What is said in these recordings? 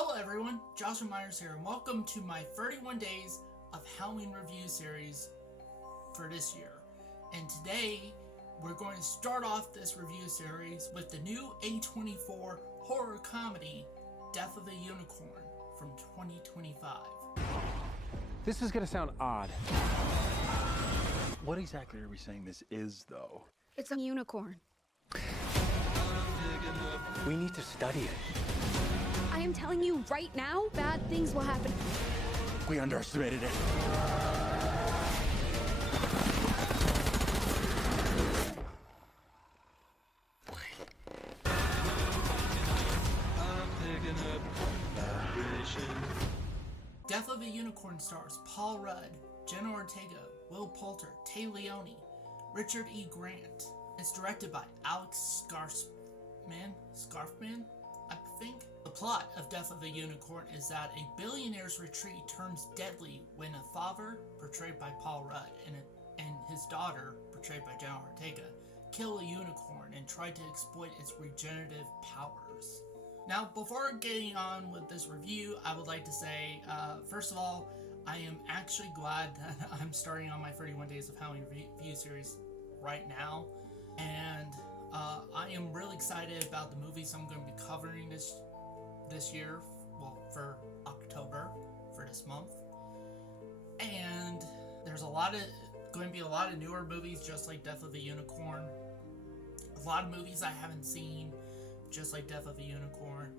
Hello everyone, Joshua Myers here, and welcome to my 31 Days of Halloween Review series for this year. And today, we're going to start off this review series with the new A24 horror comedy, Death of a Unicorn, from 2025. This is gonna sound odd. What exactly are we saying this is, though? It's a unicorn. We need to study it. I am telling you right now, bad things will happen. We underestimated it. Death of a Unicorn stars Paul Rudd, Jenna Ortega, Will Poulter, Tay Leone, Richard E. Grant. It's directed by Alex Scarfman, I think. The plot of Death of a Unicorn is that a billionaire's retreat turns deadly when a father, portrayed by Paul Rudd, and his daughter, portrayed by Jenna Ortega, kill a unicorn and try to exploit its regenerative powers. Now, before getting on with this review, I would like to say, first of all, I am actually glad that I'm starting on my 31 Days of Halloween review series right now, and I am really excited about the movies I'm going to be covering this year, well, for October, for this month. And there's going to be a lot of newer movies, just like Death of a Unicorn. A lot of movies I haven't seen, just like Death of a Unicorn,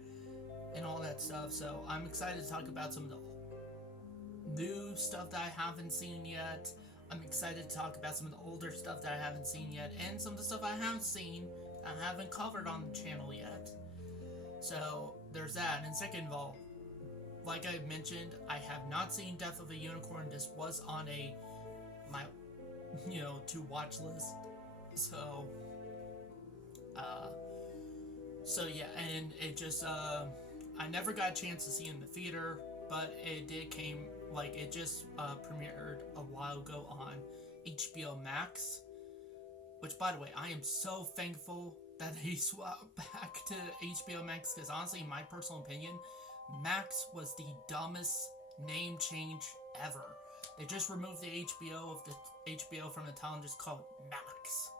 and all that stuff. So I'm excited to talk about some of the new stuff that I haven't seen yet. I'm excited to talk about some of the older stuff that I haven't seen yet, and some of the stuff I have seen I haven't covered on the channel yet. So there's that. And second of all, like I mentioned, I have not seen Death of a Unicorn. This was on my to watch list. So yeah, and it just I never got a chance to see it in the theater, but it just premiered a while ago on HBO Max, which, by the way, I am so thankful that they swapped back to HBO Max, because honestly, in my personal opinion, Max was the dumbest name change ever. They just removed the HBO from the title and just called it Max.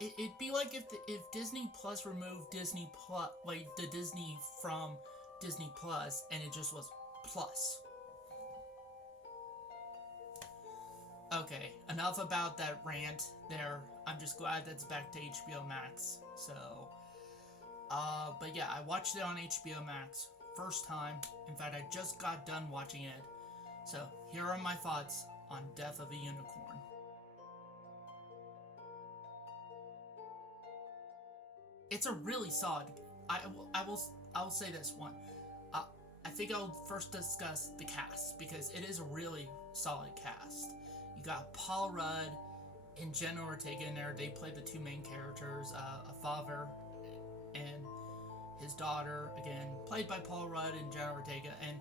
It'd be like if Disney Plus removed Disney Plus, like the Disney from Disney Plus, and it just was Plus. Okay, enough about that rant there. I'm just glad that's back to HBO Max. So, but yeah, I watched it on HBO Max first time. In fact, I just got done watching it. So here are my thoughts on Death of a Unicorn. It's a really solid. I will say this one. I think I'll first discuss the cast, because it is a really solid cast. You got Paul Rudd and Jenna Ortega in there. They played the two main characters, a father and his daughter, again, played by Paul Rudd and Jenna Ortega. And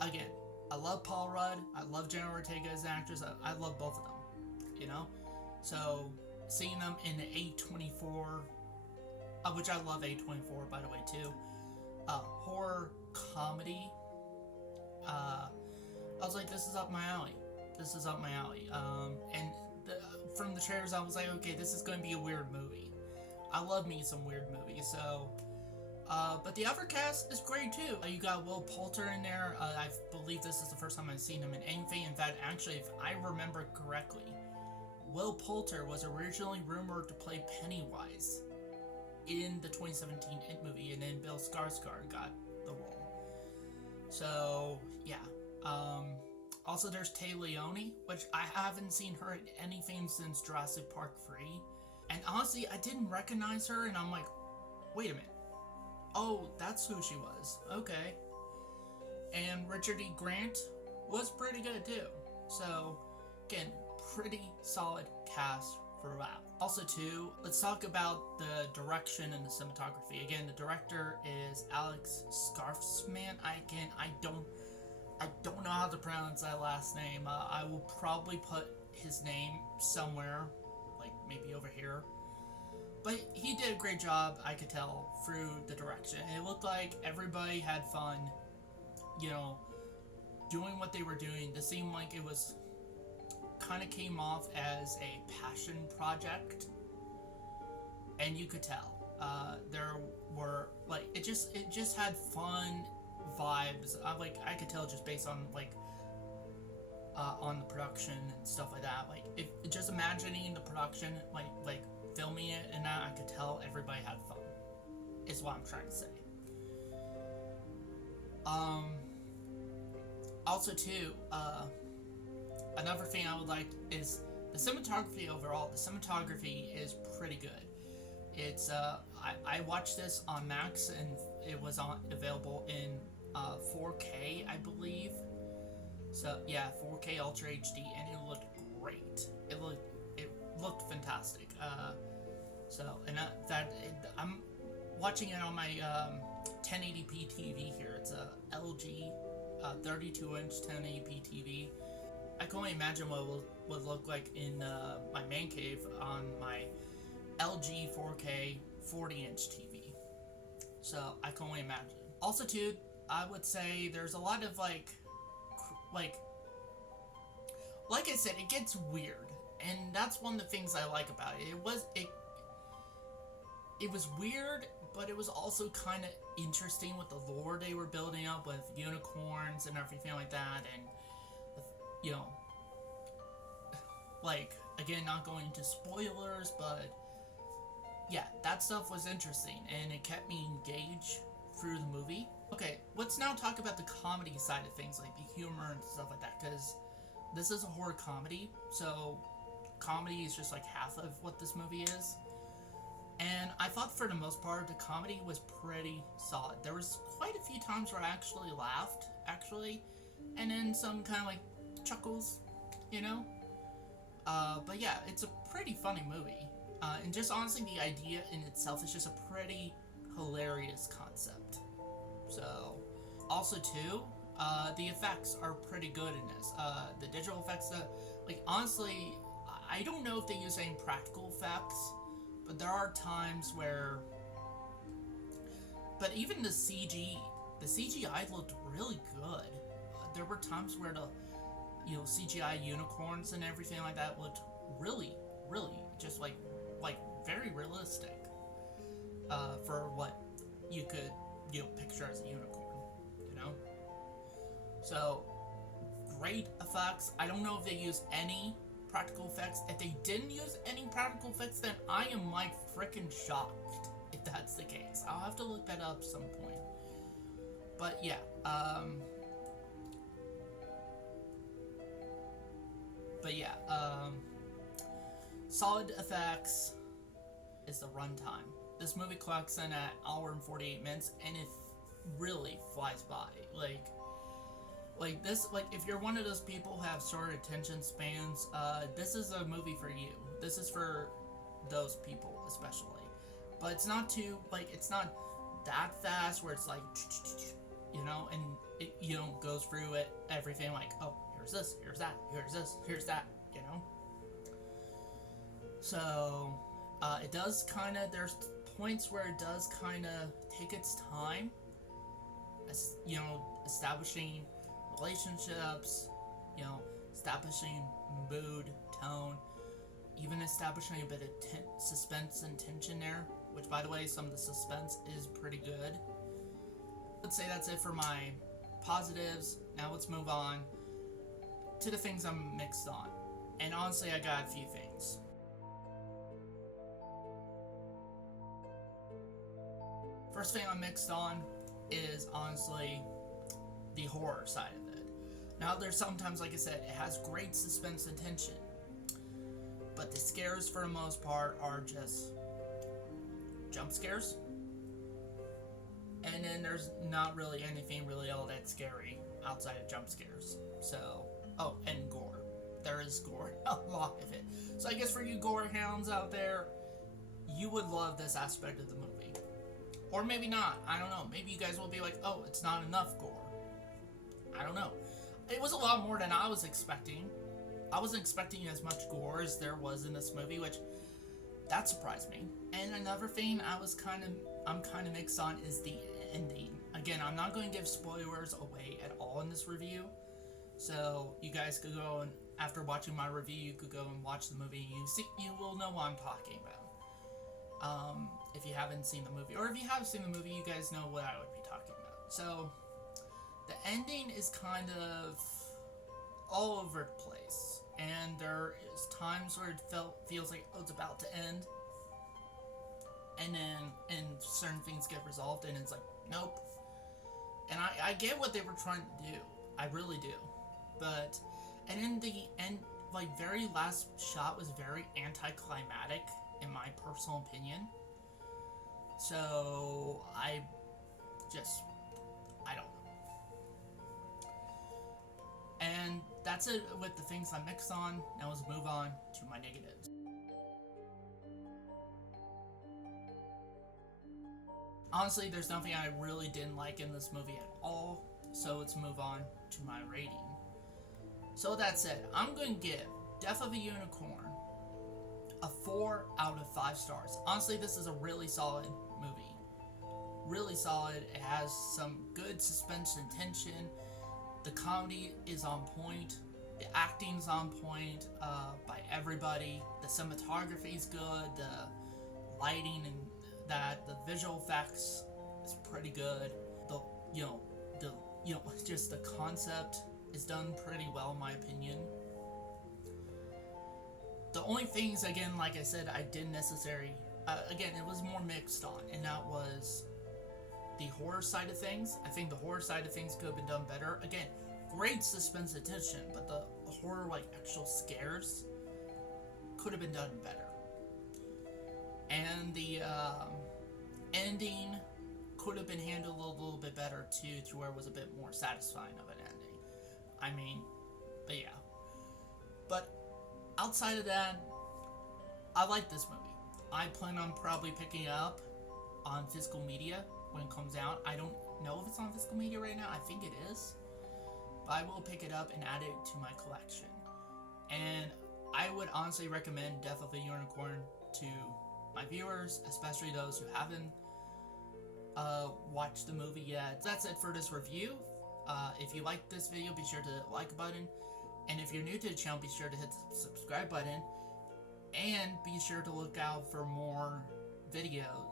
again, I love Paul Rudd. I love Jenna Ortega as an actress. I love both of them, So seeing them in the A24, which I love A24, by the way, too, horror comedy, I was like, this is up my alley. This is up my alley. And from the trailers, I was like, okay, this is going to be a weird movie. I love me some weird movies, so... but the other cast is great, too. You got Will Poulter in there. I believe this is the first time I've seen him in anything. In fact, actually, if I remember correctly, Will Poulter was originally rumored to play Pennywise in the 2017 It movie, and then Bill Skarsgård got the role. So, yeah. Also, there's Tay Leone, which I haven't seen her in anything since Jurassic Park 3. And honestly, I didn't recognize her, and I'm like, wait a minute. Oh, that's who she was. Okay. And Richard E. Grant was pretty good, too. So, again, pretty solid cast for that. Also, too, let's talk about the direction and the cinematography. Again, the director is Alex Scarfman. I don't know how to pronounce that last name. I will probably put his name somewhere, like maybe over here. But he did a great job, I could tell, through the direction. It looked like everybody had fun, you know, doing what they were doing. This seemed like it was kind of came off as a passion project, and you could tell. There were, like, it just had fun vibes. I could tell just based on, like, on the production and stuff like that. Like, if just imagining the production, like filming it and that, I could tell everybody had fun, is what I'm trying to say. Also too, another thing I would like is the cinematography overall. The cinematography is pretty good. It's I watched this on Max and it was available in 4K, I believe. So yeah, 4K Ultra HD, and it looked great. It looked fantastic. I'm watching it on my 1080p TV here. It's a LG 32-inch 1080p TV. I can only imagine what it would look like in my man cave on my LG 4K 40-inch TV. So I can only imagine. Also too, I would say there's a lot of like I said, it gets weird, and that's one of the things I like about it. It was weird, but it was also kind of interesting with the lore they were building up with unicorns and everything like that, and you know, like, again, not going into spoilers, but yeah, that stuff was interesting, and it kept me engaged through the movie. Okay, let's now talk about the comedy side of things, like the humor and stuff like that, because this is a horror comedy, so comedy is just like half of what this movie is. And I thought for the most part, the comedy was pretty solid. There was quite a few times where I actually laughed, and then some kind of like chuckles, you know? But yeah, it's a pretty funny movie. And just honestly, the idea in itself is just a pretty hilarious concept. So, also too, the effects are pretty good in this. The digital effects, like, honestly, I don't know if they use any practical effects, but there are times where, but even the CGI looked really good. There were times where the, you know, CGI unicorns and everything like that looked really, really just like very realistic, for what you could, you know, picture as a unicorn, you know? So, great effects. I don't know if they use any practical effects. If they didn't use any practical effects, then I am like freaking shocked if that's the case. I'll have to look that up some point. But yeah, solid effects is the runtime. This movie clocks in at hour and 48 minutes, and it really flies by. Like this, like, if you're one of those people who have short attention spans, this is a movie for you. This is for those people, especially. But it's not too, like, it's not that fast where it's like, you know, and it, you know, goes through it, everything like, oh, here's this, here's that, here's this, here's that, you know? So, it does kind of, there's points where it does kind of take its time, as, you know, establishing relationships, you know, establishing mood, tone, even establishing a bit of suspense and tension there, which, by the way, some of the suspense is pretty good. Let's say that's it for my positives. Now let's move on to the things I'm mixed on. And honestly, I got a few things. First thing I'm mixed on is, honestly, the horror side of it. Now, there's sometimes, like I said, it has great suspense and tension, but the scares, for the most part, are just jump scares. And then there's not really anything really all that scary outside of jump scares. So, oh, and gore. There is gore, a lot of it. So I guess for you gore hounds out there, you would love this aspect of the movie. Or maybe not, I don't know. Maybe you guys will be like, oh, it's not enough gore. I don't know. It was a lot more than I was expecting. I wasn't expecting as much gore as there was in this movie, which, that surprised me. And another thing I'm kind of mixed on is the ending. Again, I'm not going to give spoilers away at all in this review, so you guys could go and after watching my review, you could go and watch the movie. You will know what I'm talking about. If you haven't seen the movie, or if you have seen the movie, you guys know what I would be talking about. So the ending is kind of all over the place, and there is times where it feels like it's about to end, and certain things get resolved, and it's like nope. And I get what they were trying to do, I really do, but and in the end, like very last shot was very anticlimactic in my personal opinion. So I don't know. And that's it with the things I'm mixed on. Now let's move on to my negatives. Honestly, there's nothing I really didn't like in this movie at all, so let's move on to my rating. So that said, I'm going to give Death of a Unicorn a 4 out of 5 stars. Honestly, this is a really solid movie. Really solid. It has some good suspense and tension. The comedy is on point. The acting's on point by everybody. The cinematography is good. The lighting and the visual effects is pretty good. Just the concept is done pretty well in my opinion. The only things, again, like I said, I didn't necessarily, again, it was more mixed on, and that was the horror side of things. I think the horror side of things could have been done better. Again, great suspense and tension, but the horror, like actual scares, could have been done better. And the ending could have been handled a little bit better too, to where it was a bit more satisfying of an ending. I mean, but yeah. But outside of that, I like this movie. I plan on probably picking it up on physical media when it comes out. I don't know if it's on physical media right now. I think it is. But I will pick it up and add it to my collection. And I would honestly recommend Death of a Unicorn to my viewers, especially those who haven't watched the movie yet. That's it for this review. If you like this video, be sure to hit the like button. And if you're new to the channel, be sure to hit the subscribe button. And be sure to look out for more videos,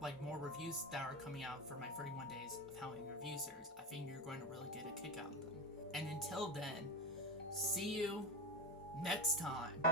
like more reviews that are coming out for my 31 Days of Halloween review series. I think you're going to really get a kick out of them. And until then, see you next time.